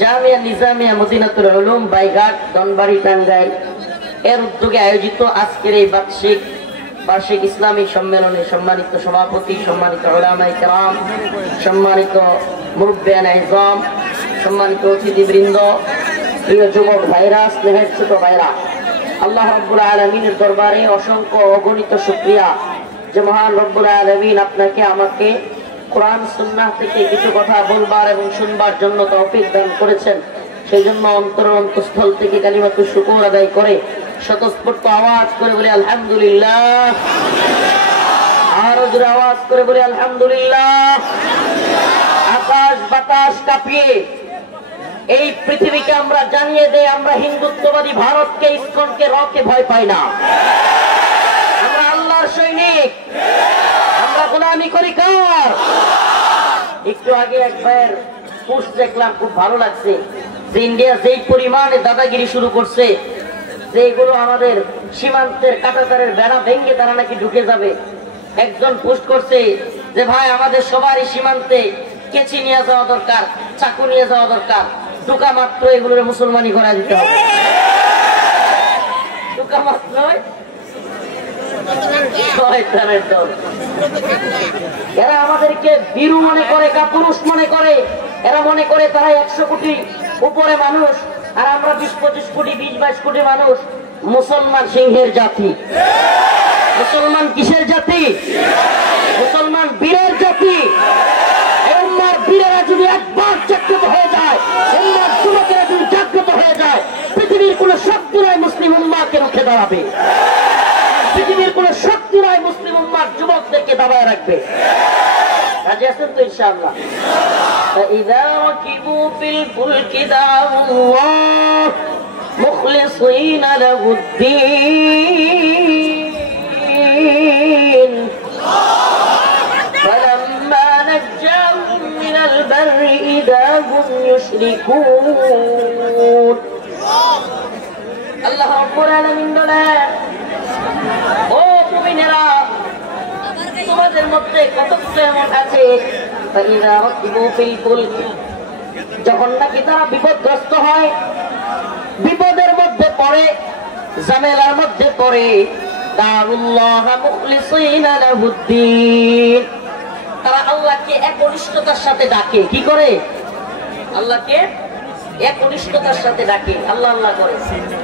জামিয়া নিজামিয়া মদিনাতুল উলুম বাইঘাট ধনবাড়ি টাঙ্গাইল এর উদ্যোগে আয়োজিত আজকের এই বার্ষিক ইসলামী সম্মেলনে সম্মানিত সভাপতি, সম্মানিত উলামায়ে কেরাম, সম্মানিত মুরব্বিয়ান আযম, সম্মানিত অতিথিবৃন্দ, প্রিয় যুবক ভাইরা, স্নেহের ছোট ভাইরা, আল্লাহ রাব্বুল আলামিনের দরবারে অসংখ্য অগণিত শুকরিয়া যে মহান রব্বুল আলামিন আপনাকে আমাকে কোরআন সুন্নাহ থেকে কিছু কথা বলবার এবং শুনবার জন্য তৌফিক দান করেছেন। সেই জন্য অন্তরস্থল থেকে কালিমাতুশ শুকর আদায় করে স্বতঃস্ফূর্ত আওয়াজ করে বলি আলহামদুলিল্লাহ। আর জোরে আওয়াজ করে বলি আলহামদুলিল্লাহ। আকাশ বাতাস কাঁপিয়ে এই পৃথিবীকে আমরা জানিয়ে দেই আমরা হিন্দুত্ববাদী ভারতকে, ইসকনকে, রকে ভয় পাই না। আমরা আল্লাহর সৈনিক, আমরা গোলামি করি কার? একটু আগে একবার পোস্ট দেখলাম, খুব ভালো লাগছে যে ইন্ডিয়া যেই পরিমাণে দাদাগিরি শুরু করছে, যেগুলো আমাদের সীমান্তের কাঁটাতারের বেড়া ভেঙে তারা নাকি ঢুকে যাবে। একজন পোস্ট করছে যে ভাই আমাদের সবারই সীমান্তে কেচি নিয়ে যাওয়া দরকার, চাকু নিয়ে যাওয়া দরকার, ঢুকা মাত্র এগুলোর মুসলমানি করা দিতে হবে। ঢুকা মাত্র এরা আমাদেরকে বীরু মনে করে, কাপুরুষ মনে করে। এরা মনে করে তারা 100 কোটি উপরে মানুষ, আর আমরা 20-25 কোটি, 20-22 কোটি মানুষ। মুসলমান সিংহের জাতি। মুসলমান কিসের জাতি? মুসলমান বীরের জাতি। উম্মার বীরেরা যদি একবার জাগ্রত হয়ে যায়, উম্মার যুবকেরা যদি জাগ্রত হয়ে যায়, পৃথিবীর কোন শক্তি নয় মুসলিম উম্মাকে রুখে দাঁড়াবে। পৃথিবীর কোন শক্তি নয় মুসলিম উম্মার যুবকদেরকে দাবায় রাখবে। রাজি আছেন তো ইনশাআল্লাহ? فإذا ركبوا في الفلك دعوا الله مخلصين له الدين فلما نجاهم من البر إذا هم يشركون الله رب العالمين বলেন, ও মুমিনেরা, তোমাদের মধ্যে কতগুলো এমন আছে যখন নাকি তারা বিপদগ্রস্ত হয়, বিপদের মধ্যে পড়ে, ঝামেলার মধ্যে পড়ে, তারা আল্লাহকে একনিষ্ঠতার সাথে ডাকে। কি করে? আল্লাহকে একনিষ্ঠতার সাথে ডাকে, আল্লাহ আল্লাহ করে।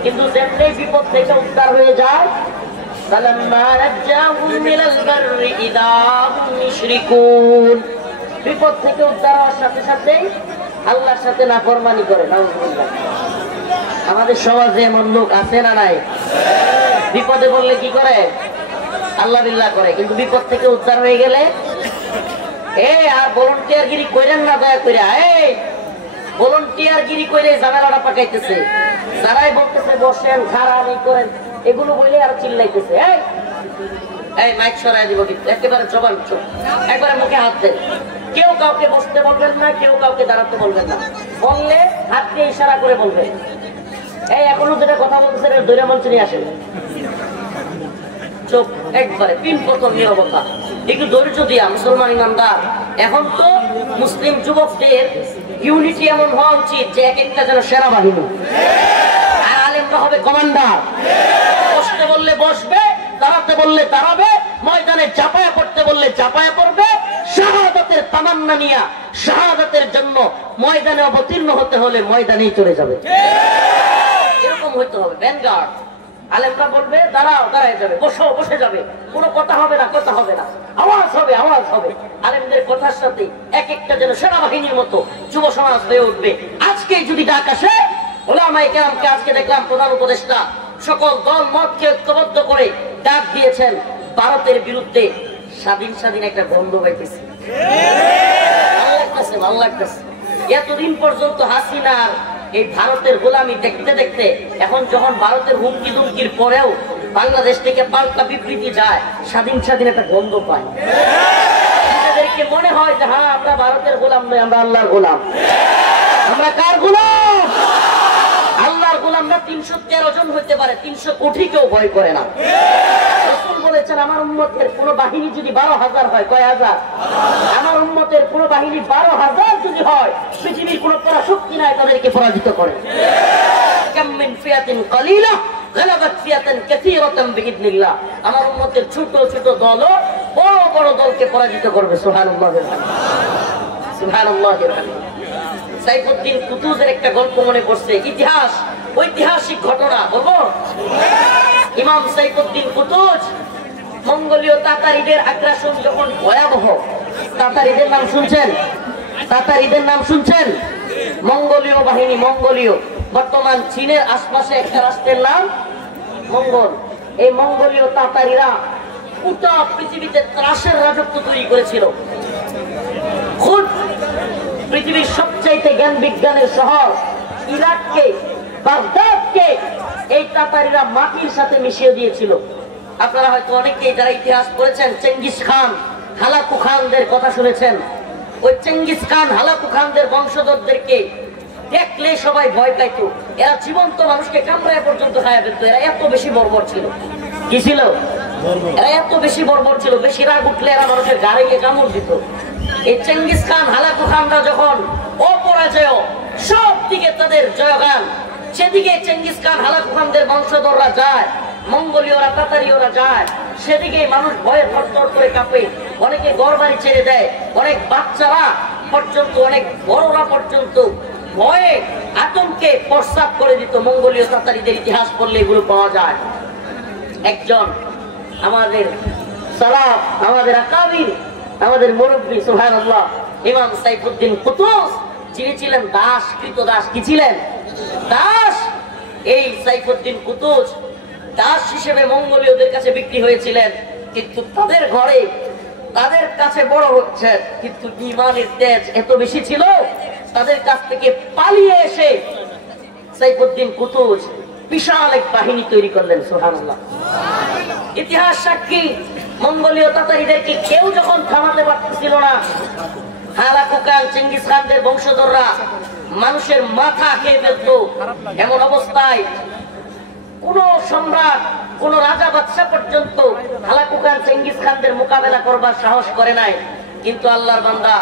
কিন্তু যেমনি বিপদ থেকে উদ্ধার হয়ে যায়, বিপদ থেকে উদ্ধার হওয়ার সাথে সাথে আল্লাহর সাথে নাফরমানি করে। আমাদের সমাজে এমন লোক আছে না নাই? বিপদে বললে কি করে? আল্লাহ বিল্লাহ করে। কিন্তু বিপদ থেকে উদ্ধার হয়ে গেলে আর ভলান্টিয়ারগিরি করেন না, দয়া করে। ভলান্টিয়ারগিরি করে ঝামেলাটা পাকাইতেছে। যারাই বলতেছে বসেন, খারাপ করেন, এগুলো বলে আর চিল্লাইতেছে। এই মাইক সরাই দিব কিন্তু একেবারে জবান চোখ, একবারে মুখে হাত দেন। কেউ কাউকে বসতে বলবেন না, কেউ কাউকে দাঁড়াতে বলবেন না। বললে হাত দিয়ে ইশারা করে বলবেন। এই এখনো যেটা কথা বলতেছে দৈরা মঞ্চ নিয়ে আসেন। চোখ একবারে পিন পতন নীরবতা, একটু ধৈর্য দিয়া। মুসলমান ইমানদার, এখন তো মুসলিম যুবকদের ইউনিটি এমন হওয়া উচিত যে এক একটা যেন সেনাবাহিনী, আর আলেমরা হবে কমান্ডার। বসতে বললে বসবে, দাঁড়াতে বললে দাঁড়াবে, ময়দানে চাপায়া পড়তে বললে চাপায়া পড়বে। শাহাদাতের তামান্না নিয়া শাহাদাতের জন্য ময়দানে অবতীর্ণ হতে হলে ময়দানেই চলে যাবে। এরকম হইতে হবে। ভ্যানগার্ড আলেমরা বলবে দাঁড়াও, দাঁড়ায় যাবে, বসো, বসে যাবে। কোনো কথা হবে না, কথা হবে না, আওয়াজ হবে, আওয়াজ হবে। আলেমদের কথার সাথে এক একটা যেন সেনাবাহিনীর মতো যুব সমাজ হয়ে উঠবে। আজকে যদি ডাক আসে, ওলামায়ে কেরামকে আজকে দেখলাম প্রধান উপদেষ্টা সকল দল মতকে ঐক্যবদ্ধ করে ডাক দিয়েছেন ভারতের বিরুদ্ধে। স্বাধীন স্বাধীন একটা গন্ধ পাইতেছে, ভালো লাগতেছে। এতদিন পর্যন্ত হাসিনার এই ভারতের গোলামি দেখতে দেখতে এখন যখন ভারতের হুমকি দুমকির পরেও বাংলাদেশ থেকে পাল্টা বিবৃতি যায়, স্বাধীন স্বাধীন একটা গন্ধ পায়। আমাদেরকে মনে হয় যে হ্যাঁ, আমরা ভারতের গোলাম নই, আমরা আল্লাহর গোলাম। আমরা কার গোলাম? আল্লাহর গোলাম। না 313 জন হইতে পারে, 300 কোটি কেউ ভয় করে না। রাসূল বলেছেন বলেছেন আমার উম্মতের কোন বাহিনী যদি 12,000 হয়, কয় হাজার? আমার উম্মতের কোন বাহিনী 12,000 যদি হয়, পৃথিবীর কোন পরাশক্তি নাই তাদেরকে পরাজিত করে। কাম মিন ফিয়াতিন কালিলা গালাবাত ফিয়াতান কাসীরাতান বিইذنিল্লাহ। আমার উম্মতের ছোট ছোট দল বড় বড় দলকে পরাজিত করবে। সুবহানাল্লাহ, সুবহানাল্লাহ। সাইফুদ্দিন কুতুজের একটা গল্প মনে পড়ছে, ইতিহাস, ঐতিহাসিক ঘটনা বলবো। ইমাম সাইফুদ্দিন কুতুজ মঙ্গোলীয় তাতারিদের আগ্রাসন যখন ভয়াবহ, তাতারিদের নাম শুনছেন? তাতারিদের নাম শুনছেন? মঙ্গোলীয় বাহিনী, মঙ্গোলীয়, বর্তমান চীনের আশপাশে একটা রাষ্ট্রের নাম মঙ্গল। এই মঙ্গোলীয় তাতারিরা গোটা পৃথিবীতে ত্রাসের রাজত্ব তৈরি করেছিল। খুব পৃথিবীর সবচাইতে জ্ঞান বিজ্ঞানের শহর ইরাককে, বাগদাদকে এই তাতারিরা মাটির সাথে মিশিয়ে দিয়েছিল। আপনারা হয়তো অনেকেই যারা ইতিহাস পড়েছেন চেঙ্গিস খান, হালাকু খানদের কথা শুনেছেন। ওই চেঙ্গিস খান, হালাকু খানদের বংশধরদেরকে দেখলে সবাই ভয় পাইত। এরা জীবন্ত মানুষকে কামড়ায় পর্যন্ত খাইয়া ফেলতো। এরা এত বেশি বর্বর ছিল। কি ছিল? এরা এত বেশি বর্বর ছিল, বেশি রাগ উঠলে এরা মানুষের গাড়ি গিয়ে কামড় দিত। এই চেঙ্গিস খান, হালাকু খানরা যখন অপরাজয়, সব দিকে তাদের জয়গান, সেদিকে চেঙ্গিস খান, হালাকু খানদের বংশধররা যায়, মঙ্গোলীয়রা, তাতারীয়রা যায়, সেদিকে মানুষ ভয়ে থরথর করে কাঁপে। অনেকে ঘরবাড়ি ছেড়ে দেয়, অনেক বাচ্চারা পর্যন্ত, অনেক বড়রা পর্যন্ত ভয়ে আতঙ্কে প্রস্রাব করে দিত। মঙ্গোলীয় তাতারীদের ইতিহাস পড়লে এগুলো পাওয়া যায়। একজন আমাদের সালাফ, আমাদের আকাবির, আমাদের মুরব্বী, সুবহানাল্লাহ, ইমাম সাইফুদ্দিন কুতুজ, যিনি ছিলেন দাস, কৃতদাস। কি ছিলেন? দাস। এই সাইফুদ্দিন কুতুজ দাস হিসেবে মঙ্গোলীয়দের কাছে বিক্রি হয়েছিলেন, কিন্তু তাদের ঘরে, তাদের কাছে বড় হচ্ছে, কিন্তু ঈমানের তেজ এত বেশি ছিল, তাদের কাছ থেকে পালিয়ে এসে সাইফুদ্দিন কুতুজ বিশাল এক বাহিনী তৈরি করলেন। সুবহানাল্লাহ। ইতিহাস সাক্ষী, মঙ্গোলীয় তাতারীদেরকে কেউ যখন থামাতে পারতেছিল না, হালাকু খান, চেঙ্গিস খানদের বংশধররা মানুষের মাথা খেয়ে ফেলত। এমন অবস্থায় কোন সম্রাট, কোন রাজা বাদশা পর্যন্ত হালাকু খান, চেঙ্গিস খানদের মোকাবেলা করবার সাহস করে নাই। কিন্তু আল্লাহর বান্দা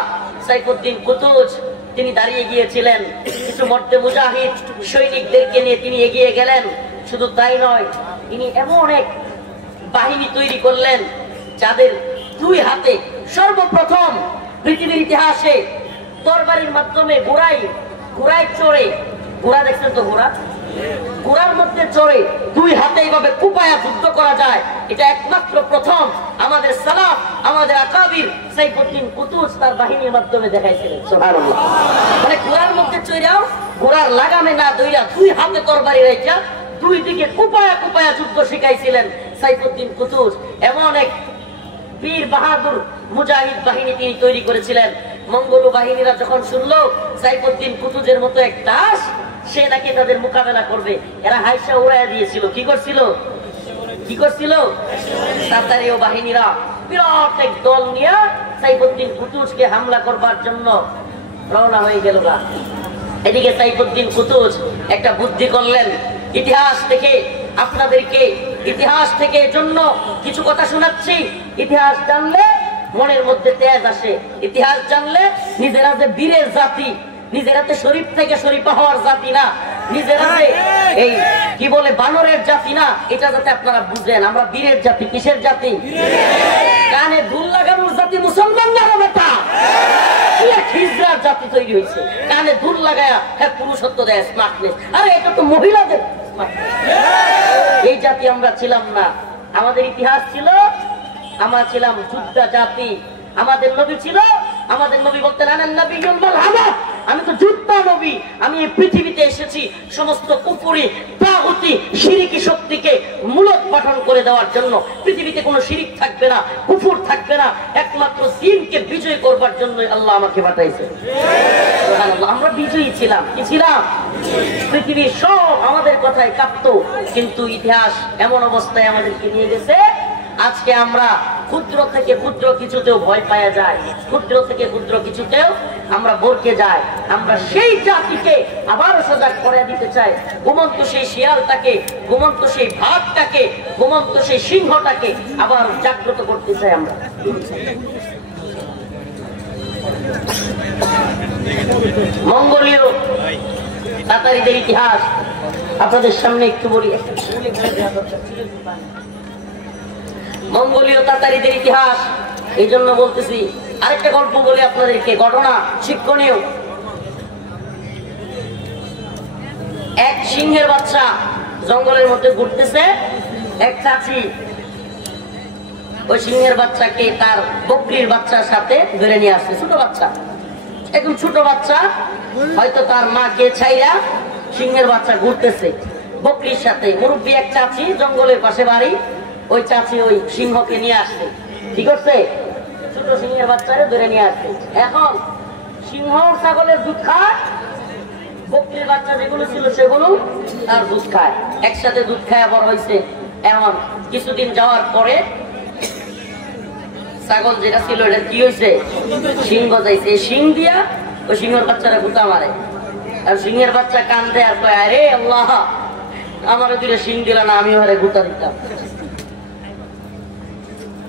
সাইফুদ্দিন কুতুজ তিনি দাঁড়িয়ে গিয়েছিলেন। কিছু মর্দে মুজাহিদ সৈনিকদেরকে নিয়ে তিনি এগিয়ে গেলেন। শুধু তাই নয়, তিনি এমন এক বাহিনী তৈরি করলেন যাদের দুই হাতে সর্বপ্রথম পৃথিবীর ইতিহাসে তরবারির মাধ্যমে ঘোড়ায় চড়ে, ঘোড়া দেখছেন তো, ঘোড়ার মধ্যে চড়ে দুই হাতে এইভাবে কুপায়া যুদ্ধ করা যায়, এটা একমাত্র প্রথম আমাদের সালাফ, আমাদের আকাবির সাইফুদ্দিন কুতুজ তার বাহিনীর মাধ্যমে দেখাইছিলেন। সুবহানাল্লাহ। মানে ঘোড়ার মধ্যে চড়াও, ঘোড়ার লাগামে না দইরা দুই হাতে তরবারি রেখা দুই দিকে কুপায়া কুপায়া যুদ্ধ শিখাইছিলেন সাইফুদ্দিন কুতুজ। এমন এক বীর বাহাদুর মুজাহিদ বাহিনী তিনি তৈরি করেছিলেন। মঙ্গোল বাহিনীরা যখন শুনলো সাইফুদ্দিন কুতুজের মতো এক দাস, সে নাকি তাদের মোকাবেলা করবে, এরা হাইসা উড়াইয়া দিয়েছিল। কি করছিল? কি করছিল? তাতারীয় বাহিনীরা বিরাট এক দল নিয়ে সাইফুদ্দিন কুতুজকে হামলা করবার জন্য রওনা হয়ে গেল। এদিকে সাইফুদ্দিন কুতুজ একটা বুদ্ধি করলেন। ইতিহাস থেকে আপনাদেরকে, ইতিহাস থেকে জন্য কিছু কথা শোনাচ্ছি। ইতিহাস জানলে মনের মধ্যে তেজ আসে। ইতিহাস জানলে নিজেরা যে বীরের জাতি, নিজেরা তো শরীফ থেকে শরীফা হওয়ার জাতি না, নিজেরা যে এই কি বলে বানরের জাতি না, এটা যাতে আপনারা বুঝেন। আমরা বীরের জাতি। কিসের জাতি? কানে দুল লাগানোর জাতি মুসলমান না বেটা, খিজরার জাতি তৈরি হয়েছে। কানে দুল লাগায়া হ্যাঁ পুরুষত্ব দেয়, স্মার্টনেস। আরে এটা তো মহিলাদের। এই জাতি আমরা ছিলাম না। আমাদের ইতিহাস ছিল, আমরা ছিলাম যোদ্ধা জাতি। আমাদের নবী ছিল, আমাদের নবী বলতেন আনান নবিয়্যুল মালহামা, আমি তো যোদ্ধা নবী। আমি এই পৃথিবীতে এসেছি সমস্ত কুফরি, তাগুতি, শিরকি শক্তিকে মূলোৎপাটন করে দেওয়ার জন্য। পৃথিবীতে কোনো শিরিক থাকবে না, কুফর থাকবে না, একমাত্র দ্বীনকে বিজয় করবার জন্যই আল্লাহ আমাকে পাঠাইছে। সুবহানাল্লাহ। আমরা বিজয়ী ছিলাম। কি ছিলাম? পৃথিবীর সব আমাদের কথায় কাঁপতো, কিন্তু ইতিহাস এমন অবস্থায় আমাদেরকে নিয়ে গেছে, আজকে আমরা ক্ষুদ্র থেকে ক্ষুদ্র কিছুতেও ভয় পাওয়া যায়, ক্ষুদ্র থেকে ক্ষুদ্র কিছুতেও আমরা বরকে যাই। আমরা সেই জাতিকে আবার সজাগ করে দিতে চাই। ঘুমন্ত সেই শিয়ালটাকে, ঘুমন্ত সেই ভাগটাকে, ঘুমন্ত সেই সিংহটাকে আবার জাগ্রত করতে চাই আমরা। মঙ্গোলীয় তাতারিদের ইতিহাস আপনাদের সামনে একটু বলি। মঙ্গোলীয় তাতারিদের ইতিহাস এই জন্য বলতেছি। আরেকটা গল্প বলি আপনাদেরকে, ঘটনা শিক্ষণীয়। এক সিংহের বাচ্চা জঙ্গলের মধ্যে ঘুরতেছে। এক চাচি ওই সিংহের বাচ্চাকে তার বকরির বাচ্চার সাথে ধরে নিয়ে আসছে। ছোট বাচ্চা, একদম ছোট বাচ্চা, হয়তো তার মাকে ছাইরা সিংহের বাচ্চা ঘুরতেছে বকরির সাথে। মুরব্বী এক চাচি, জঙ্গলের পাশে বাড়ি, ওই চাচি ওই সিংহকে নিয়ে আসছে। কি করছে? ছোট সিংহের বাচ্চারে ধরে নিয়ে আসছে। এখন সিংহ ছাগলের দুধ খায়, বকরির বাচ্চা যেগুলো ছিল সেগুলো তার দুধ খায়, একসাথে দুধ খায় বড় হয়েছে। এখন কিছুদিন যাওয়ার পরে ছাগল যেটা ছিল এটা কি হয়েছে? সিংহ যাইছে, সিং দিয়া ওই সিংহের বাচ্চারা গুতা মারে। আর সিংহের বাচ্চা কান্দে আর কয়, আরে আল্লাহ, আমার দুটো সিং দিলা না, আমি ওরে গুতা দিতাম।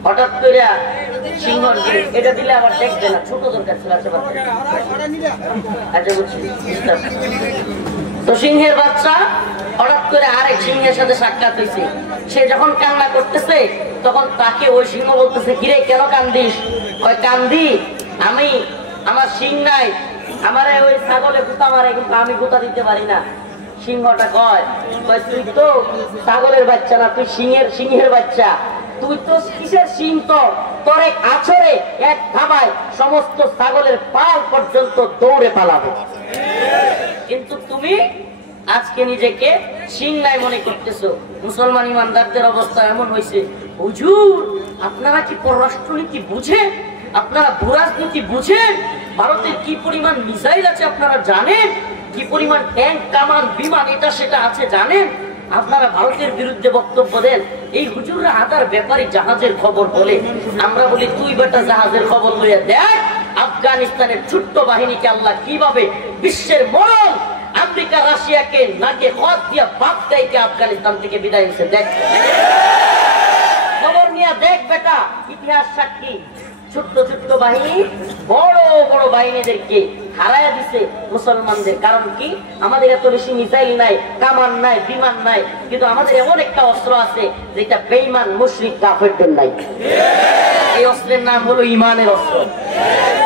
হঠাৎ করে সিংহ এটা দিলে আবার দেখবে না, ছোট দরকার ছিল। আচ্ছা বুঝছি। তো সিংহের বাচ্চা হঠাৎ করে আরেক সিংহের সাথে সাক্ষাৎ হয়েছে। সে যখন কান্না করতেছে তখন তাকে ওই সিংহ বলতেছে, কিরে কেন কান্দিস? ওই কান্দি আমি, আমার সিং নাই, আমারে ওই ছাগলে গুতা মারে, কিন্তু আমি গুতা দিতে পারি না। সিংহটা কয়, তুই তো ছাগলের বাচ্চা না, তুই সিংহের বাচ্চা। তুই তো কিসের সিং? তোর এক আছরে, এক ধাবায় সমস্ত ছাগলের পাল পর্যন্ত দৌড়ে পালাবে। কিন্তু তুমি আজকে নিজেকে সিং নাই মনে করতেছো। মুসলমান ইমানদারদের অবস্থা এমন হয়েছে, হুজুর আপনারা কি পররাষ্ট্রনীতি বুঝেন? আপনারা ভূরাজনীতি বুঝেন? ভারতের কি পরিমাণ মিসাইল আছে আপনারা জানেন? কি পরিমাণ ট্যাঙ্ক, কামান, বিমান, এটা সেটা আছে জানেন? আপনারা ভারতের বিরুদ্ধে বক্তব্য দেন। এই হুজুররা আদার ব্যাপারে জাহাজের খবর বলে। আমরা বলি, তুই বেটা জাহাজের খবর লইয়া দেখ আফগানিস্তানের ছোট্ট বাহিনীকে আল্লাহ কিভাবে বিশ্বের মরণ আমেরিকা রাশিয়াকে নাকে হাত দিয়া বাপ দেয়কে আফগানিস্তান থেকে বিদায় হয়েছে। দেখ, খবর নিয়ে দেখ বেটা, ইতিহাস সাক্ষী। ছোট্ট ছোট্ট বাহিনী বড় বড় বাহিনীদেরকে হারায়া দিছে মুসলমানদের। কারণ কি? আমাদের এত বেশি মিসাইল নাই, কামান নাই, বিমান নাই, কিন্তু আমাদের এমন একটা অস্ত্র আছে যেটা বেঈমান মুশরিক কাফেরদের নাই। এই অস্ত্রের নাম হলো ইমানের অস্ত্র।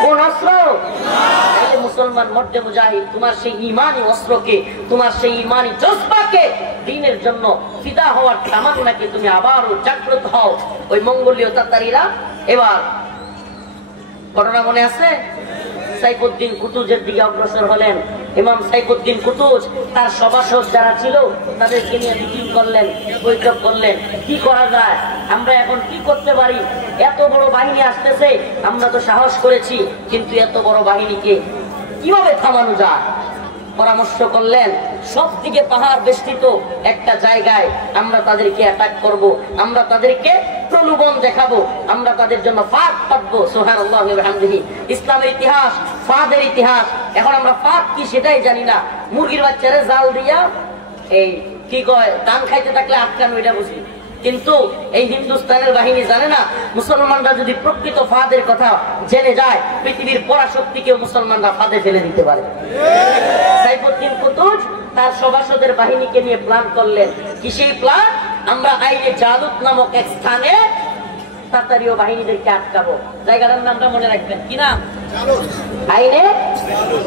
কোন অস্ত্র? মুসলমান মর্দে মুজাহিদ, তোমার সেই ইমানি অস্ত্রকে, তোমার সেই ইমানি জজবাকে, দ্বীনের জন্য ফিদা হওয়ার তামান্নাকে তুমি আবারও জাগ্রত হও। ওই মঙ্গোলীয় তাতারিরা এবার, ঘটনা মনে আছে, সাইফুদ্দিন কুতুজের দিকে অগ্রসর হলেন। ইমাম সাইফুদ্দিন কুতুজ তার সভাসদ যারা ছিল তাদেরকে নিয়ে মিটিং করলেন, বৈঠক করলেন। কি করা যায়, আমরা এখন কি করতে পারি? এত বড় বাহিনী আসতেছে, আমরা তো সাহস করেছি, কিন্তু এত বড় বাহিনীকে কিভাবে থামানো যায়? পরামর্শ করলেন, সব দিকে পাহাড় বেষ্টিত একটা জায়গায় আমরা তাদেরকে অ্যাটাক করব, আমরা তাদেরকে প্রলোভন দেখাবো, আমরা তাদের জন্য ফাঁদ পাতবো। সুবহানাল্লাহি ওয়া বিহামদিহি। ইসলামের ইতিহাস, ফাঁদের ইতিহাস। এখন আমরা ফাঁদ কি সেটাই জানি না। মুরগির বাচ্চারে জাল দিয়া এই কি কয়, ধান খাইতে থাকলে আটকানো, এটা বুঝি। কিন্তু এই হিন্দুস্তানের বাহিনী জানে না, মুসলমানরা যদি প্রকৃত ফাঁদের কথা জেনে যায়, পৃথিবীর পরাশক্তিকেও মুসলমানরা ফাঁদে ফেলে দিতে পারে। সাইফুদ্দিন কুতুজ তার সভাসদের বাহিনীকে নিয়ে প্ল্যান করলেন। কি সেই প্ল্যান? আমরা আইনে জালুত নামক এক স্থানে তাতারীয় বাহিনীদেরকে আটকাবো। জায়গাটার নামটা মনে রাখবেন, কি নাম? আইনে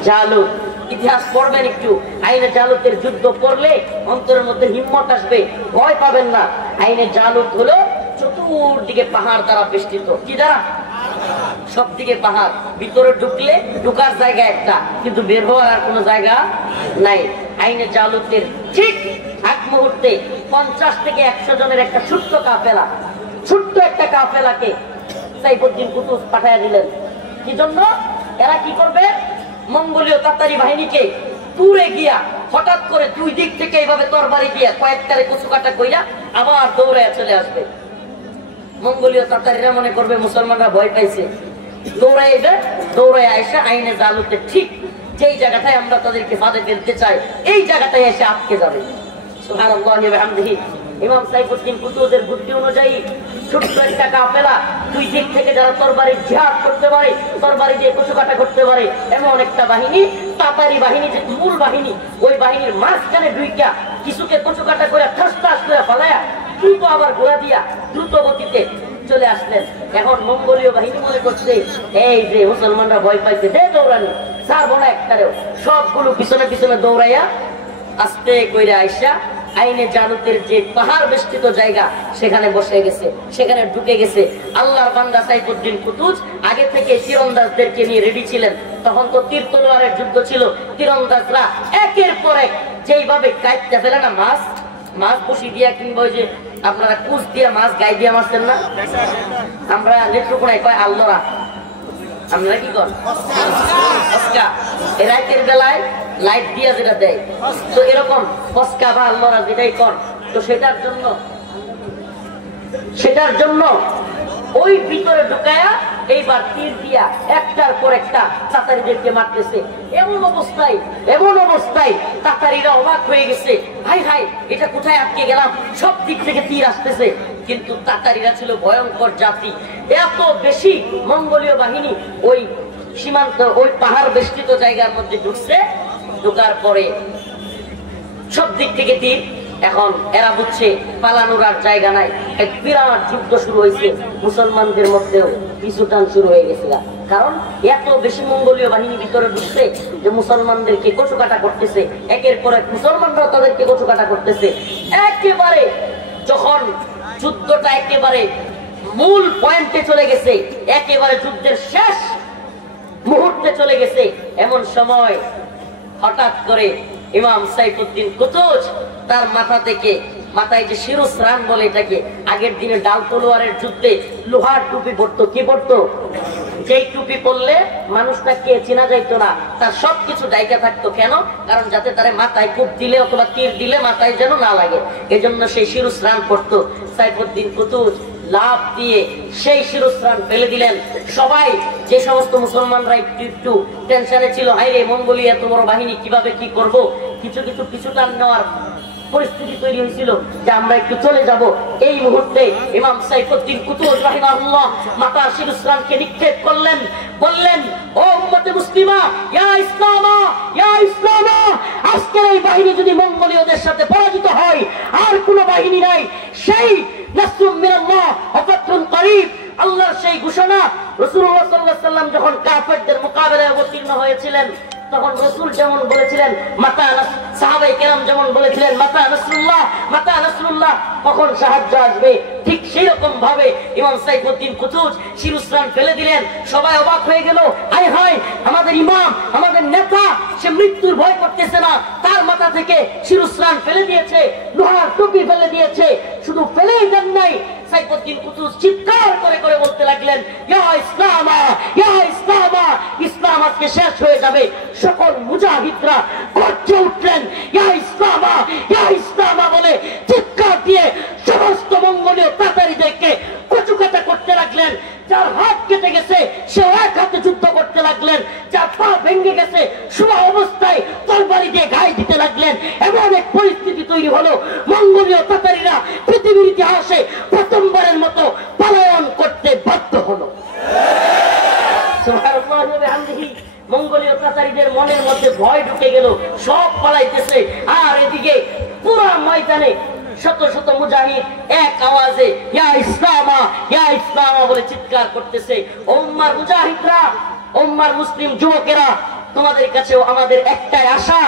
জালুত। ইতিহাস পড়বেন একটু। আইনে জালুতের যুদ্ধ করলে অন্তরের মধ্যে হিম্মত আসবে, ভয় পাবেন না। আইনে জালুত হলো চতুর্দিকে পাহাড় দ্বারা বেষ্টিত। কি দ্বারা? সব দিকে পাহাড়। ভিতরে ঢুকলে ঢুকার জায়গা একটা, কিন্তু বের হওয়ার আর কোনো জায়গা নাই। আইনে জালুতের ঠিক এক মুহূর্তে 50 থেকে 100 জনের একটা ছোট্ট কাফেলা, ছোট্ট একটা কাফেলাকে সাইফুদ্দিন কুতুজ পাঠাইয়া দিলেন। কি জন্য? এরা কি করবে? মঙ্গোলীয় তাতারি বাহিনীকে দূরে গিয়া হঠাৎ করে দুই দিক থেকে এইভাবে তরবারি দিয়া কয়েকটারে কচু কাটা কইরা আবার দৌড়ায় চলে আসবে। মঙ্গোলীয় তাতারিরা মনে করবে মুসলমানরা ভয় পাইছে, দৌড়ায় আয়সা আইনে জালুতে ঠিক যেই জায়গাটায় আমরা তাদেরকে ফাঁদে ফেলতে চাই এই জায়গাটায় এসে আটকে যাবে। সুবহানাল্লাহি ওয়া বিহামদিহি। ইমাম সাইফুদ্দিন কুতুবদের বুদ্ধি অনুযায়ী ছোট্ট একটা কাফেলা, দুই দিক থেকে যারা তরবারি জিহাদ করতে পারে, তরবারি দিয়ে কচুকাটা করতে পারে, এমন একটা বাহিনী, তাতারি বাহিনী যে মূল বাহিনী, ওই বাহিনীর মাঝখানে ঢুইকা কিছুকে কচুকাটা করে ঠাস ঠাস করে ফলায়া দ্রুত আবার ঘোরা দিয়া দ্রুত গতিতে চলে আসলেন। এখন মঙ্গোলীয় বাহিনী মনে করছে এই যে মুসলমানরা ভয় পাইছে, দে দৌড়ানি ছাড়বো না একটারেও, সবগুলো পিছনে পিছনে দৌড়াইয়া আস্তে কইরা আইসা আইনে জালুতের যে পাহাড় বেষ্টিত জায়গা সেখানে বসে গেছে, সেখানে ঢুকে গেছে। আল্লাহর বান্দা সাইফুদ্দিন কুতুজ আগে থেকে তীরন্দাজদেরকে নিয়ে রেডি ছিলেন। তখন তো তীর তলোয়ারের যুদ্ধ ছিল, তীরন্দাজরা একের পর এক যেইভাবে কাটতে ফেলে না মাছ, মাছ বসি দিয়া কিংবা ওই যে আপনারা কুচ দিয়া মাছ গাই দিয়া মারছেন না, আমরা নেত্রকোনায় কয় আল্লরা, আপনারা কি করেন রাতের বেলায় লাইট দিয়া যেটা দেয়, তো এরকম ফসকা বা আল্লরা যেটাই কর, তো সেটার জন্য ওই ভিতরে ঢুকায়া এইবার তীর দিয়া একটার পর একটা তাতারিদেরকে মারতেছে। এমন অবস্থায় তাতারিরা অবাক হয়ে গেছে, হাই হাই এটা কোথায় আটকে গেলাম, সব দিক থেকে তীর আসতেছে। কিন্তু তাতারিরা ছিল ভয়ঙ্কর জাতি, এত বেশি মঙ্গোলীয় বাহিনী ওই সীমান্ত ওই পাহাড় বেষ্টিত জায়গার মধ্যে ঢুকছে, ঢোকার পরে সব দিক থেকে তীর। এখন এরা বুঝছে পালানোর আর জায়গা নাই, এক বিরাট যুদ্ধ শুরু হয়েছে। মুসলমানদের মধ্যেও পিছুটান শুরু হয়ে গেছিল, কারণ এত বেশি মঙ্গোলীয় বাহিনী ভিতরে ঢুকছে যে মুসলমানদেরকে কচুকাটা করতেছে, একের পর এক মুসলমানরাও তাদেরকে কচুকাটা করতেছে। একেবারে যখন যুদ্ধটা একেবারে মূল পয়েন্টে চলে গেছে, একেবারে যুদ্ধের শেষ মুহূর্তে চলে গেছে, এমন সময় হঠাৎ করে ইমাম সাইফুদ্দিন কুতুজ তার মাথা থেকে, মাথায় যে শিরস্ত্রাণ বলে এটাকে, আগের দিনে ডাল তলোয়ারের যুদ্ধে লোহার টুপি পরতো, কি পরতো, যেই টুপি পরলে মানুষটাকে চেনা যাইতো না, তার সবকিছু ডাইকা থাকতো। কেন? কারণ যাতে তারে মাথায় কূপ দিলে অথবা তীর দিলে মাথায় যেন না লাগে, এজন্য সেই শিরস্ত্রাণ পরতো। সাইফুদ্দিন কুতুজ লাভ দিয়ে সেই শিরস্ত্রাণ ফেলে দিলেন। সবাই, যে সমস্ত মুসলমানরা একটু টেনশনে ছিল, হাইরে মঙ্গোলিয়া এত বড় বাহিনী কিভাবে কি করব, কিছু পিছুটান নেওয়ার পরিস্থিতি তৈরি হয়েছিল যে আমরা একটু চলে যাব। এই মুহূর্তে ইমাম সাইফুদ্দিন কুতুজ রাহিমাহুল্লাহ মাতার শিরস্ত্রাণকে নিক্ষেপ করলেন, বললেন, ও উম্মতে মুসলিমা, ইয়া ইসলামা, ইয়া ইসলামা, আজকের এই বাহিনী যদি মঙ্গোলীয়দের সাথে পরাজিত হয়, আর কোনো বাহিনী নাই, সেই নাসরুম মিনাল্লাহ ওয়া ফাতহুন করিব, আল্লাহর সেই ঘোষণা। রাসূলুল্লাহ সাল্লাল্লাহু আলাইহি ওয়াসাল্লাম যখন কাফেরদের মোকাবেলায় অবতীর্ণ হয়েছিলেন, তখন রাসূল যেমন বলেছিলেন মাতা, সাহাবায়ে কেরাম যেমন বলেছিলেন মাতা নাসরুল্লাহ, মাতা নাসরুল্লাহ, কখন সাহায্য আসবে, ঠিক সেই রকম ভাবে ইমাম সাইফুদ্দিন কুতুজ শিরস্ত্রাণ ফেলে দিলেন। সবাই অবাক হয়ে গেল, হায় হায়, আমাদের ইমাম, আমাদের নেতা, সে মৃত্যুর ভয় করতেছে না, তার মাথা থেকে শিরস্ত্রাণ ফেলে দিয়েছে, লোহার টুপি ফেলে দিয়েছে। শুধু ফেলেই দেন নাই, সাইফুদ্দিন কুতুজ চিৎকার করে করে বলতে লাগলেন, ইয়া ইসলামা, ইয়া ইসলামা, ইসলাম আজকে শেষ হয়ে যাবে। সকল মুজাহিদরা গর্জে উঠলেন, ইয়া ইসলামা, ইয়া ইসলামা বলে চিৎকার দিয়ে সমস্ত মঙ্গোলীয় তাতারিদেরকে কচুকাটা করতে লাগলেন। যার হাত কেটে গেছে সে এক হাতে যুদ্ধ করতে লাগলেন, যার পা ভেঙে গেছে শুভ অবস্থায় তরবারি দিয়ে গায়ে দিতে লাগলেন। এমন এক পরিস্থিতি তৈরি হলো, মঙ্গোলীয় তাতারিরা পৃথিবীর ইতিহাসে প্রথমবারের মতো পলায়ন করতে বাধ্য হলো। সুবহানাল্লাহি ওয়া বিহামদিহি। মঙ্গোলীয় তাতারিদের মনের মধ্যে ভয় ঢুকে গেল, সব পালাইতেছে। আর এদিকে পুরো ময়দানে শত শত মুজাহিদ এক আওয়াজে ইয়া ইসলামা, ইয়া ইসলামা বলে চিৎকার করতেছে। উম্মার মুজাহিদরা, উম্মার মুসলিম যুবকেরা, তোমাদের কাছেও আমাদের একটাই আশা,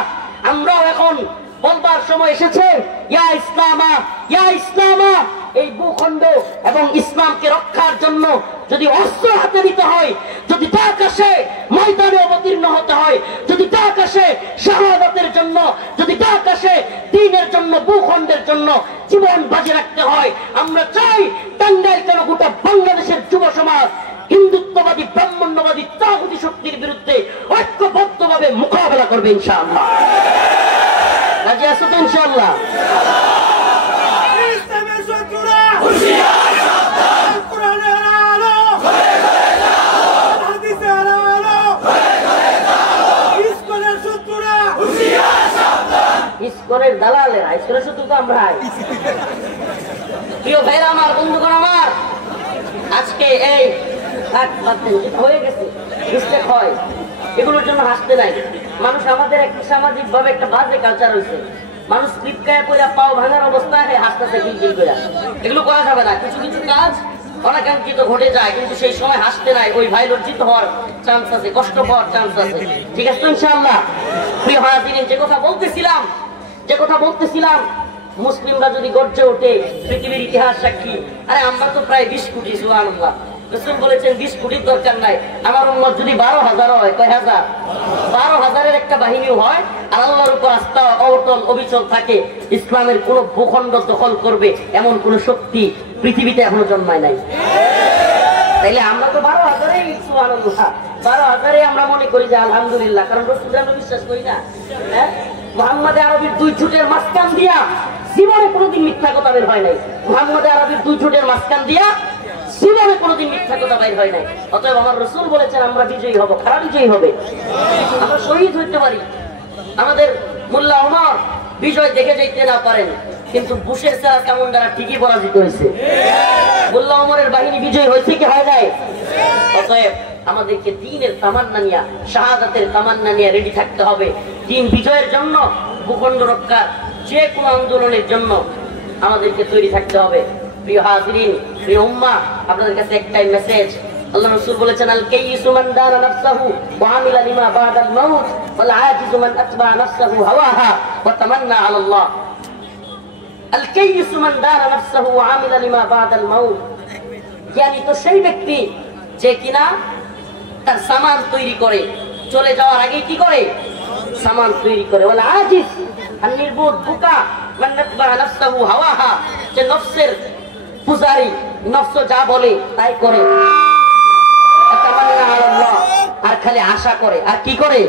আমরাও এখন বলবার সময় এসেছে, ইয়া ইসলামা, ইয়া ইসলামা। এই ভূখণ্ড এবং ইসলামকে রক্ষার জন্য যদি অস্ত্র হাতে নিতে হয়, যদি ডাক আসে ময়দানে অবতীর্ণ হতে হয়, যদি ডাক আসে শাহাদাতের জন্য, যদি ডাক আসে দ্বীনের জন্য, ভূখণ্ডের জন্য জীবন বাজি রাখতে হয়। আমরা চাই টাঙ্গাইল কেন গোটা বাংলাদেশের যুব সমাজ হিন্দুত্ববাদী, ব্রাহ্মণ্যবাদী, তাগুতি শক্তির বিরুদ্ধে ঐক্যবদ্ধভাবে মোকাবেলা করবে ইনশাআল্লাহ। রাজি আছো তো ইনশাআল্লাহ? ইসকনের দালালেরা, ইসকনের শুধু তো আমরা। প্রিয় ভাইরা আমার, বন্ধুগণ আমার, আজকে এই হয়ে গেছে, মিস্টেক হয়, এগুলোর জন্য হাসতে নাই। মানুষ আমাদের একটা সামাজিক ভাবে একটা বাজে কালচার হয়েছে, মানুষ ফ্লিপকার্টে পয়লা পাও ভাঙার অবস্থায় হাসতেছে কিল করে। এগুলো করা যাবে না। কিছু কিছু কাজ অনাকাঙ্ক্ষিত ঘটে যায়, কিন্তু সেই সময় হাসতে নাই, ওই ভাই লজ্জিত হওয়ার চান্স আছে, কষ্ট পাওয়ার চান্স আছে। ঠিক আছে তো ইনশাআল্লাহ? প্রিয় হাজিরিন, যে কথা বলতেছিলাম, মুসলিমরা যদি গর্জে ওঠে, পৃথিবীর ইতিহাস সাক্ষী। আরে আমরা তো প্রায় 20 কোটি, সুবহানাল্লাহ। রাসূল বলেছেন 20 কোটির দরকার নাই, আমার উম্মত যদি 12,000 হয়, কয় হাজার? 12,000-এর একটা বাহিনীও হয়, আর আল্লাহর উপর আস্থা অটল অবিচল থাকে, ইসলামের কোন ভূখণ্ড দখল করবে এমন কোন শক্তি পৃথিবীতে এখনো জন্মায় নাই। তাইলে আমরা তো 12,000-এই, সুবহানাল্লাহ, 12,000-এ আমরা মনে করি যে আলহামদুলিল্লাহ, কারণ রাসূল আমরা বিশ্বাস করি না। হ্যাঁ, মুহাম্মদ আরবির 2 ঠোঁটের মাঝখান দিয়া জীবনে কোনোদিন মিথ্যা কথা বের হয় নাই। মুহাম্মদ আরবির 2 ঠোঁটের মাঝখান দিয়া জীবনে কোনোদিন মিথ্যা কথা বের হয় নাই। অতএব আমার রাসূল বলেছেন আমরা বিজয়ী হব, খারাপ বিজয়ী হবে, আমরা শহীদ হইতে পারি। আমাদের মোল্লা ওমর বিজয় দেখে যাইতে না পারেন, কিন্তু বুশের সারা কেমন দ্বারা ঠিকই পরাজিত হয়েছে। মোল্লা ওমরের বাহিনী বিজয়ী হয়েছে কি হয় নাই? অতএব আমাদেরকে দ্বীনের তামান্না নিয়ে, শাহাদাতের তামান্না নিয়ে রেডি থাকতে হবে। দ্বীন বিজয়ের জন্য, ভূখণ্ড রক্ষার যে কোনো আন্দোলনের জন্য আমাদেরকে তৈরি থাকতে হবে। প্রিয় হাজিরিন, প্রিয় উম্মাহ, আপনাদের কাছে একটাই মেসেজ। আল্লাহ রাসূল বলেছেন, আল কাইয়িসু মান দারা নাফসাহু ওয়া আমিলা লিমা বাদাল মাউত ওয়াল আজিজু মান আতবা নাফসাহু হাওয়াহা ওয়া তামান্না আলাল্লাহ। আল কাইয়িসু মান দারা নাফসাহু ওয়া আমিলা লিমা বাদাল মাউত, জ্ঞানী তো সেই ব্যক্তি যে কিনা তার সামান তৈরি করে, চলে যাওয়ার আগে কি করে? সামান তৈরি করে। ওয়াল আজিজ, আর নির্বোধ বোকা, মান আতবা নাফসাহু হাওয়াহা, যে নফসের পূজারি, নফস যা বলে তাই করে। আর খালি আশা করে, আর কি করে?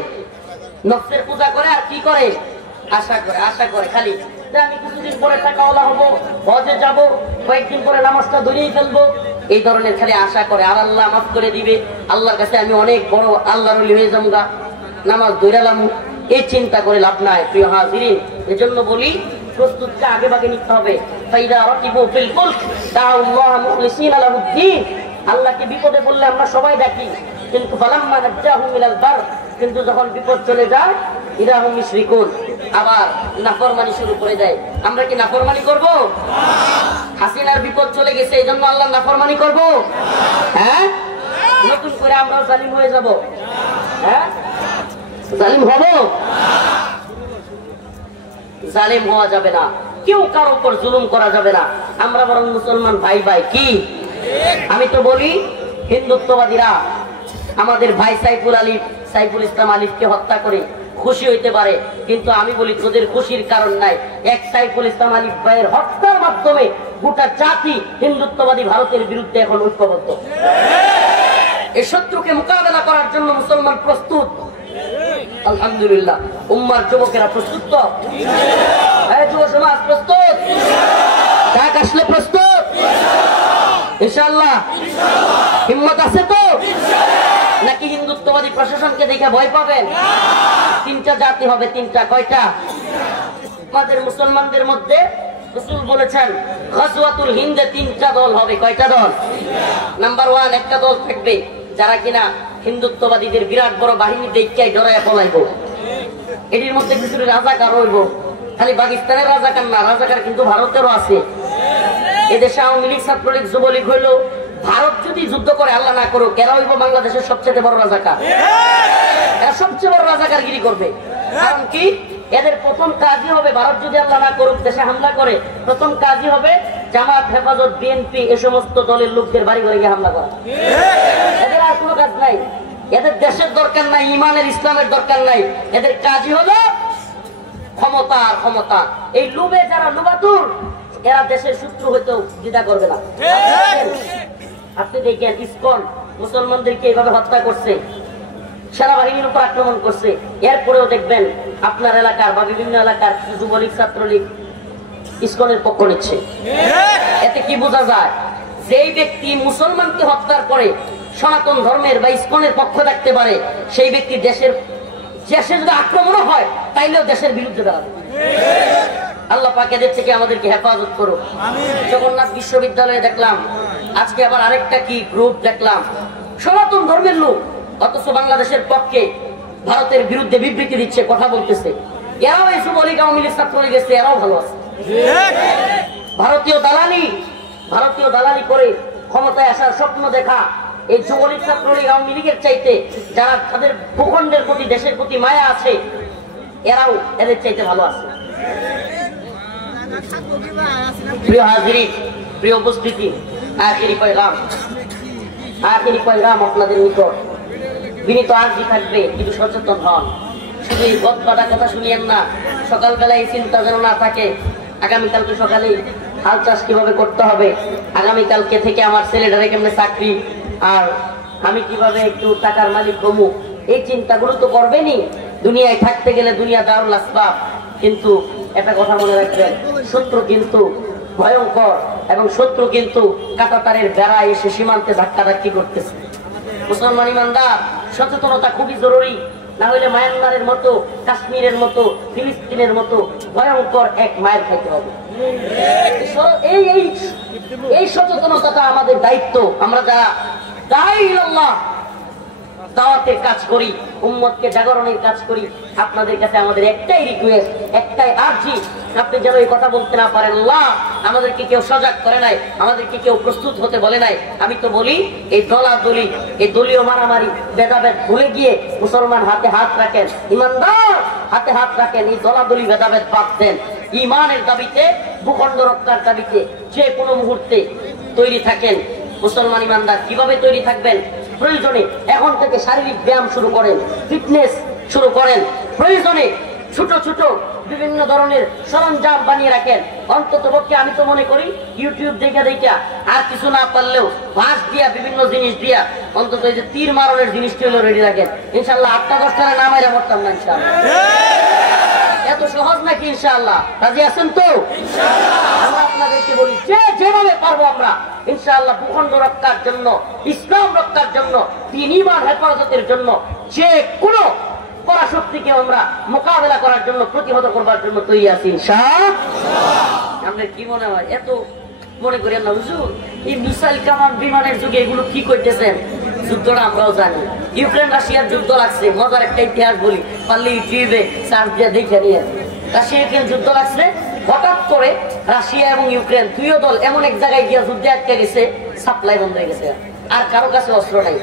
নফসের পূজা করে, আর কি করে? আশা করে খালি যে আমি কিছুদিন পরে টাকাওয়ালা হবো, হজে যাব, কয়েকদিন পরে নামাজটা ধরিয়ে ফেলবো, এই ধরনের খালি আশা করে। আর আল্লাহ মাফ করে দিবে, আল্লাহর কাছে আমি অনেক বড় আল্লাহর ওলি হয়ে যাবো, নামাজ ধরালাম, এই চিন্তা করে লাভ নাই। প্রিয় হাজিরিন, এজন্য বলি প্রস্তুতটা আগে ভাগে নিতে হবে। ফাইদা রাকিবু ফিল ফুলক দাউল্লাহ মুখলিসিনা লাহুদ্দিন, আল্লাহকে বিপদে বললে আমরা সবাই ডাকি, কিন্তু ফালাম্মা নাজ্জাহুম ইলাল বার, কিন্তু যখন বিপদ চলে যায় ইরাহুম মুশরিকুন, আবার নাফরমানি শুরু করে দেয়। আমরা কি নাফরমানি করব? হাসিনার বিপদ চলে গেছে, এইজন্য আল্লাহ নাফরমানি করব? হ্যাঁ, নতুন করে আমরা জালিম হয়ে যাব? হ্যাঁ, জালিম হব? জালিম হওয়া যাবে না, কেউ কারো উপর জুলুম করা যাবে না। আমরা বরং মুসলমান ভাই ভাই কি? আমি তো বলি হিন্দুত্ববাদীরা আমাদের ভাই সাইফুল ইসলাম আলিফকে হত্যা করে খুশি হইতে পারে, কিন্তু আমি বলি তোদের খুশির কারণ নাই। এক সাইফুল ইসলাম আলিফ ভাইয়ের হত্যার মাধ্যমে গোটা জাতি হিন্দুত্ববাদী ভারতের বিরুদ্ধে এখন ঐক্যবদ্ধ। এই শত্রুকে মোকাবেলা করার জন্য মুসলমান প্রস্তুত, আলহামদুলিল্লাহ। উম্মার যুবকেরা প্রস্তুত তো? যুব সমাজ প্রস্তুত? ডাক আসলে প্রস্তুত ইনশাআল্লাহ? হিম্মত আছে তো? নাকি হিন্দুত্ববাদী প্রশাসনকে দেখে ভয় পাবেন? 3টা জাতি হবে, 3টা। কয়টা? আমাদের মুসলমানদের মধ্যে রাসূল বলেছেন গাজওয়াতুল হিন্দে 3টা দল হবে। কয়টা দল? নাম্বার 1, একটা দল থাকবে যারা কিনা হিন্দুত্ববাদীদের বিরাট বড় বাহিনী দেখায় ডরায় পলাইব। এটির মধ্যে কিছু রাজাকার হইব, খালি পাকিস্তানের রাজাকার না, রাজাকার কিন্তু ভারতেরও আছে। এদেশে আওয়ামী লীগ, ছাত্রলীগ, যুবলীগ হইলো, ভারত যদি যুদ্ধ করে আল্লাহ না করুক, এরা হইব বাংলাদেশের সবচেয়ে বড় রাজাকার। এরা সবচেয়ে বড় রাজাকারগিরি করবে। কারণ কি? এদের প্রথম কাজই হবে, ভারত যদি আল্লাহ না করুক দেশে হামলা করে, প্রথম কাজই হবে জামাত, হেফাজত, বিএনপি এ সমস্ত দলের লোকদের বাড়ি ঘরে গিয়ে হামলা করা। এদের আর কোনো কাজ নাই, এদের দেশের দরকার নাই, ইমানের ইসলামের দরকার নাই, এদের কাজই হলো ক্ষমতা আর ক্ষমতা। এই লুবে যারা লুবাতুর, এরা দেশের শত্রু হইতেও দ্বিধা করবে না। আপনি দেখেন ইসকন মুসলমানদেরকে এইভাবে হত্যা করছে, সেনাবাহিনীর উপর আক্রমণ করছে, এরপরেও দেখবেন আপনার এলাকার বা বিভিন্ন এলাকার যুবলীগ, ছাত্রলীগ ইসকনের পক্ষ নিচ্ছে। এতে কি বোঝা যায়? যেই ব্যক্তি মুসলমানকে হত্যার পরে সনাতন ধর্মের বা ইসকনের পক্ষ থাকতে পারে, সেই ব্যক্তি দেশের যদি আক্রমণও হয় তাইলেও দেশের বিরুদ্ধে দাঁড়াবে। আল্লাহ পাক এদের থেকে আমাদেরকে হেফাজত করো। জগন্নাথ বিশ্ববিদ্যালয়ে দেখলাম আজকে আবার আরেকটা কি গ্রুপ দেখলাম, সনাতন ধর্মের লোক, অথচ বাংলাদেশের পক্ষে ভারতের বিরুদ্ধে বিবৃতি দিচ্ছে, কথা বলতেছে। এরাও এই যুবলীগ আওয়ামী লীগ ছাত্রলীগ গেছে, এরাও ভালো আছে। ভারতীয় দালালি করে ক্ষমতায় আসার স্বপ্ন দেখা এই যুবলীগ ছাত্রলীগ আওয়ামী লীগের চাইতে যারা তাদের ভূখণ্ডের প্রতি দেশের প্রতি মায়া আছে, এরাও এদের চাইতে ভালো আছে। প্রিয় হাজিরিন, প্রিয় উপস্থিতি, আখিরি পয়গাম আপনাদের নিকট বিনীত আরজি থাকবে, কিন্তু সচেতন হন। শুধু এই গদবাটা কথা শুনিয়েন না, সকালবেলায় চিন্তা যেন না থাকে আগামীকালকে সকালে হাল চাষ কিভাবে করতে হবে, আগামীকালকে থেকে আমার ছেলেটারে কেমনে চাকরি, আর আমি কিভাবে একটু টাকার মালিক হমু, এই চিন্তাগুলো তো করবেনই। দুনিয়ায় থাকতে গেলে দুনিয়া দারুল আসবাব, কিন্তু একটা কথা মনে রাখবেন, শত্রু কিন্তু ভয়ঙ্কর, এবং শত্রু কিন্তু কাঁটাতারের বেড়া এসে সীমান্তে ধাক্কাধাক্কি করতেছে। মুসলমান ইমানদার, সচেতনতা খুবই জরুরি, না হলে মায়ানমারের মতো, কাশ্মীরের মতো, ফিলিস্তিনের মতো ভয়ঙ্কর এক মায়ের খাইতে হবে। এই সচেতনতাটা আমাদের দায়িত্ব। আমরা যারা দাঈ-ইলাল্লাহ দাওয়াতের কাজ করি, উম্মতকে জাগরণের কাজ করি, আপনাদের কাছে আমাদের একটাই রিকোয়েস্ট, একটাই আরজি, আপনি যেন এই কথা বলতে না পারেন, আল্লাহ আমাদেরকে কেউ সজাগ করে নাই, আমাদেরকে কেউ প্রস্তুত হতে বলে নাই। আমি তো বলি এই দলাদলি, এই দলীয় মারামারি ভেদাভেদ ভুলে গিয়ে মুসলমান হাতে হাত রাখেন, ইমানদার হাতে হাত রাখেন, এই দলাদলি ভেদাভেদ বাদ দেন। ইমানের দাবিতে, ভূখণ্ড রক্ষার দাবিতে যে কোনো মুহূর্তে তৈরি থাকেন। মুসলমান ইমানদার কিভাবে তৈরি থাকবেন? প্রয়োজনে এখন থেকে শারীরিক ব্যায়াম শুরু করেন, ফিটনেস শুরু করেন, প্রয়োজনে ছোট ছোট বিভিন্ন ধরনের সরঞ্জাম বানিয়ে রাখেন। অন্তত পক্ষে আমি তো মনে করি ইউটিউব দেখে আর কিছু না পারলেও বাঁশ দিয়া বিভিন্ন জিনিস দিয়া অন্তত এই যে তীর মারণের জিনিসটি হলো রেডি রাখেন। ইনশাল্লাহ 8টা-10টা নামাইরা মরতাম না ইনশাল্লাহ। এত সহজ নাকি? ইনশাআল্লাহ রাজি আছেন তো? আমরা আপনাদেরকে বলি যেভাবে পারবো আমরা ইনশাআল্লাহ ভূখণ্ড রক্ষার জন্য, ইসলাম রক্ষার জন্য, দ্বীন ঈমান হেফাজতের জন্য যে কোনো পরাশক্তিকে আমরা মোকাবেলা করার জন্য, প্রতিহত করবার জন্য তৈরি আছি ইনশাআল্লাহ। আমরা কি মনে হয় এত মনে করি না হুজুর, এই মিসাইল কামান বিমানের যুগে এগুলো কি করতেছেন? যুদ্ধটা আমরাও জানি, ইউক্রেন রাশিয়ার যুদ্ধ লাগছে, মজার একটা ইতিহাস বলি, পারলে ইউটিউবে সার্চ দিয়ে দেখে নিয়ে। রাশিয়া ইউক্রেন যুদ্ধ লাগছে, হঠাৎ করে রাশিয়া এবং ইউক্রেন দুইও দল এমন এক জায়গায় গিয়ে যুদ্ধে আটকে গেছে, সাপ্লাই বন্ধ হয়ে গেছে, আর কারো কাছে অস্ত্র নাই,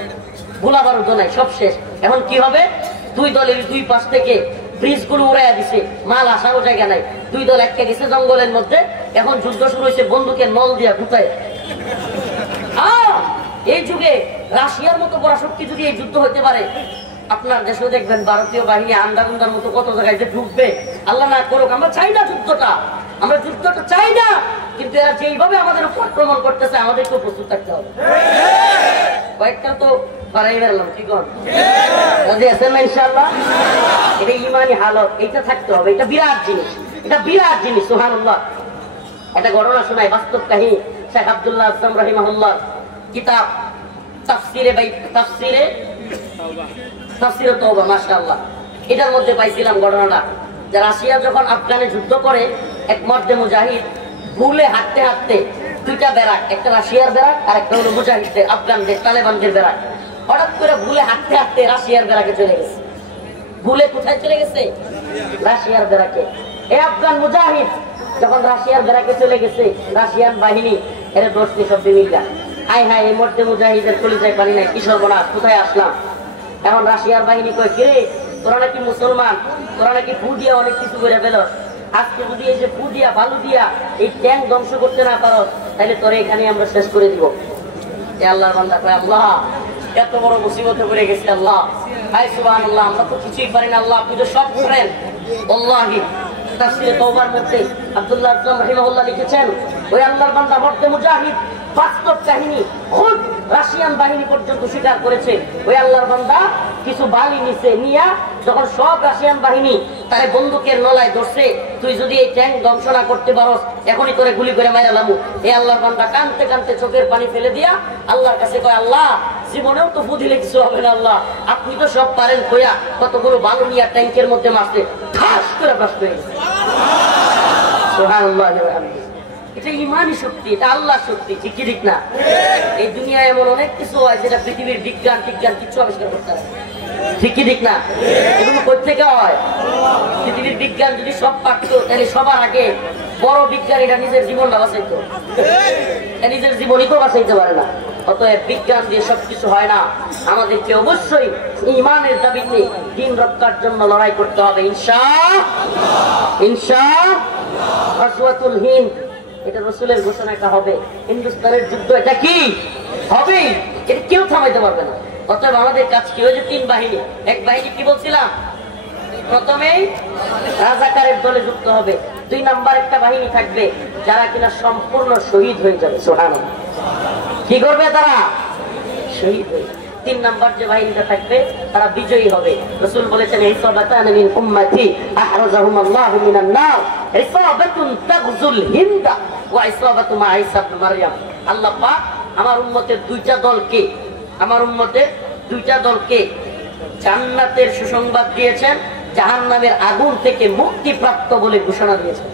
গোলা বারুদ নাই, সব শেষ। এখন কি হবে? দুই দলের দুই পাশ থেকে ব্রিজ গুলো উড়াইয়া দিছে, মাল আসারও জায়গা নাই, দুই দল আটকে গেছে জঙ্গলের মধ্যে। এখন যুদ্ধ শুরু হয়েছে বন্দুকের নল দিয়া গুতায়। এই যুগে রাশিয়ার মতো পরাশক্তি যদি এই যুদ্ধ হতে পারে, আপনার দেশেও দেখবেন ভারতীয় বাহিনী আন্দাগুন্দার মতো কত জায়গায় যে ঢুকবে। আল্লাহ না করুক, আমরা চাই না যুদ্ধটা, আমরা যুদ্ধটা চাই না, কিন্তু এরা যেইভাবে আমাদের উপর আক্রমণ করতেছে আমাদেরকেও প্রস্তুত থাকতে হবে। কয়েকটা তো বাড়াই বেরলাম, কি কর ইনশাআল্লাহ। এটা ইমানি হালত, এটা থাকতে হবে, এটা বিরাট জিনিস, এটা বিরাট জিনিস। সুবহানাল্লাহ। একটা ঘটনা শোনায়, বাস্তব কাহিনী, শেখ আব্দুল্লাহ আসলাম রাহিমাহুল্লাহ কিতাব তাফসিরে তাওবা, মাশাআল্লাহ, এটার মধ্যে পাইছিলাম ঘটনাটা যে রাশিয়া যখন আফগানে যুদ্ধ করে, এক মর্দে মুজাহিদ ভুলে হাঁটতে হাঁটতে দুইটা ব্যারাক, একটা রাশিয়ার ব্যারাক আর একটা হলো মুজাহিদদের, আফগানদের, তালেবানদের ব্যারাক, হঠাৎ করে ভুলে হাঁটতে হাঁটতে রাশিয়ার ব্যারাকে চলে গেছে। ভুলে কোথায় চলে গেছে? রাশিয়ার ব্যারাকে। এই আফগান মুজাহিদ যখন রাশিয়ার ব্যারাকে চলে গেছে, রাশিয়ান বাহিনী এরা দোষটি সব বিমিল্লা, হাই হাই এই মর্দে মুজাহিদের কলিজায় পানি নাই, কি সর্বনাশ, কোথায় আসলাম। এখন রাশিয়ার বাহিনী কয়, কিরে তোরা নাকি মুসলমান, তোরা নাকি ফু দিয়া অনেক কিছু করে ফেল, আজকে যদি এই যে ফু দিয়া বালু দিয়া এই ট্যাঙ্ক ধ্বংস করতে না পারো, তাহলে তোরা এখানে আমরা শেষ করে দিব। আল্লাহর বান্দা কয়, আল্লাহ এত বড় মুসিবতে পড়ে গেছে, আল্লাহ হাই সুবহানাল্লাহ, আমরা তো কিছুই পারি না, আল্লাহ আপনি তো সব করেন। আল্লাহি তাফসীরে তাওবার মধ্যে আব্দুল্লাহ আসলাম রাহিমাহুল্লাহ লিখেছেন, ওই আল্লাহর বান্দা মর্দে মুজাহিদ বাস্তব কাহিনী, খুদ রাশিয়ান বাহিনী পর্যন্ত স্বীকার করেছে। ওই আল্লাহর বান্দা কিছু বালি নিচে নিয়া যখন সব রাশিয়ান বাহিনী তারে বন্দুকের নলায় ধরছে, তুই যদি এই ট্যাঙ্ক ধ্বংস না করতে পারস এখনই তোরে গুলি করে মাইরা লামু। এই আল্লাহর বান্দা কানতে কানতে চোখের পানি ফেলে দিয়া আল্লাহর কাছে কয়, আল্লাহ জীবনেও তো বুঝিলে কিছু হবে না, আল্লাহ আপনি তো সব পারেন, কইয়া কতগুলো বালু নিয়া ট্যাঙ্কের মধ্যে মারছে, ঠাস করে ব্রাস্ট হয়ে গেছে। সুবহানাল্লাহ ওয়া বিহামদিহি। এটা ইমানি শক্তি, এটা আল্লাহর শক্তি, ঠিক কি ঠিক না? এই দুনিয়ায় এমন অনেক কিছু হয় যেটা পৃথিবীর বিজ্ঞান কিছু আবিষ্কার করতে পারে, ঠিক কি ঠিক না? এগুলো কোথা থেকে হয়? পৃথিবীর বিজ্ঞান যদি সব পারত তাহলে সবার আগে বড় বিজ্ঞানীরা নিজের জীবনটা বাঁচাইতো, নিজের জীবনই তো বাঁচাইতে পারে না। অতএব বিজ্ঞান দিয়ে সবকিছু হয় না, আমাদেরকে অবশ্যই ঈমানের দাবিতে দ্বীন রক্ষার জন্য লড়াই করতে হবে ইনশাআল্লাহ। গাজওয়াতুল হিন্দ, এটা রাসূলের ঘোষণা, এটা হবে। হিন্দুস্তানের যুদ্ধ, এটা কি হবে, এটা কেউ থামাইতে পারবে না। অতএব আমাদের কাজ কি? ওই যে 3 বাহিনী, এক বাহিনী কি বলছিলাম, প্রথমেই রাজাকারের দলে যুক্ত হবে। 2 নাম্বার একটা বাহিনী থাকবে যারা কিনা সম্পূর্ণ শহীদ হয়ে যাবে। সুবহানাল্লাহ। কি করবে তারা? শহীদ হয়ে। 3 নাম্বার যে বাহিনীটা থাকবে তারা বিজয়ী হবে। রাসূল বলেছেন, ইসাবাতান মিন উম্মতি আহরাজাহুম আল্লাহু মিনান নার, ইসাবাতুন তাগজুল হিন্দা ওয়া ইসাবাতু মা ঈসা ইবনে মারইয়াম। আল্লাহ পাক আমার উম্মতের 2টা দলকে জান্নাতের সুসংবাদ দিয়েছেন, জাহান্নামের আগুন থেকে মুক্তিপ্রাপ্ত বলে ঘোষণা দিয়েছেন।